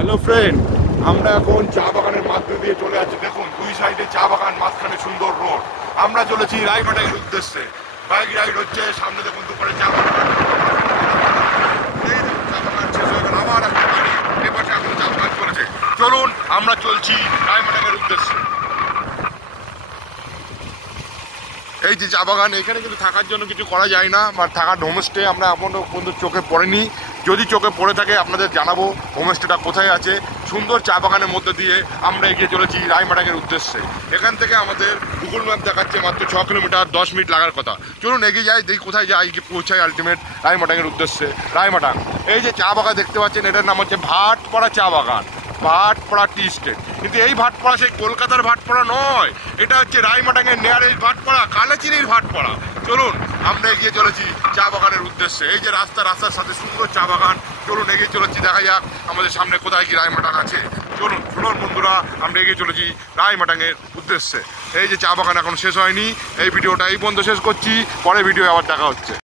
Hello friend, আমরা এখন চা বাগানের মাধ্যমে দিয়ে চলে যাচ্ছি। দেখুন দুই সাইডে চা বাগান, মাঝখানে সুন্দর রোড। আমরা চলেছি রায়মাটাঙ্গের উদ্দেশ্যে। বাইক রাইড হচ্ছে, সামনে দেখুন দুপুরে চা বাগান, এই দেখুন চা বাগান শেষ হয়ে গেল, আবার একটা গাড়ি এপাশে এখন চা বাগান চলেছে। চলুন আমরা চলছি রায়মাটাঙ্গের উদ্দেশ্যে। এই যে চা বাগান, এখানে কিন্তু থাকার জন্য কিছু করা যায় না, বা থাকার হোমস্টে আমরা এখনও পর্যন্ত চোখে পড়েনি। যদি চোখে পড়ে থাকে আপনাদের জানাবো হোমস্টেটা কোথায় আছে। সুন্দর চা বাগানের মধ্যে দিয়ে আমরা এগিয়ে চলেছি রায়মাটাঙ্গের উদ্দেশ্যে। এখান থেকে আমাদের গুগল ম্যাপ দেখাচ্ছে মাত্র 6 কিলোমিটার, 10 মিনিট লাগার কথা। চলুন এগিয়ে যাই, দেখি কোথায় যাই, গিয়ে পৌঁছাই আলটিমেট রায়মাটাঙ্গের উদ্দেশ্যে। রায়মাটাং, এই যে চা বাগান দেখতে পাচ্ছেন, এটার নাম হচ্ছে ভাটপাড়া চা বাগান, ভাটপাড়া টি স্টেট। কিন্তু এই ভাটপাড়া সেই কলকাতার ভাটপাড়া নয়, এটা হচ্ছে রায়মাটাঙ্গের নিয়ারেস্ট ভাটপাড়া, কালাচিনির ভাটপাড়া। চলুন আমরা এগিয়ে চলেছি চা বাগানের উদ্দেশ্যে। এই যে রাস্তার সাথে সুন্দর চা বাগান। চলুন এগিয়ে চলেছি, দেখা যাক আমাদের সামনে কোথায় কি রায়মাটাং আছে। চলুন শুনুন বন্ধুরা, আমরা এগিয়ে চলেছি রায়মাটাঙ্গের উদ্দেশ্যে। এই যে চা বাগান এখন শেষ হয়নি, এই ভিডিওটা এই পর্যন্ত শেষ করছি, পরে ভিডিও আবার দেখা হচ্ছে।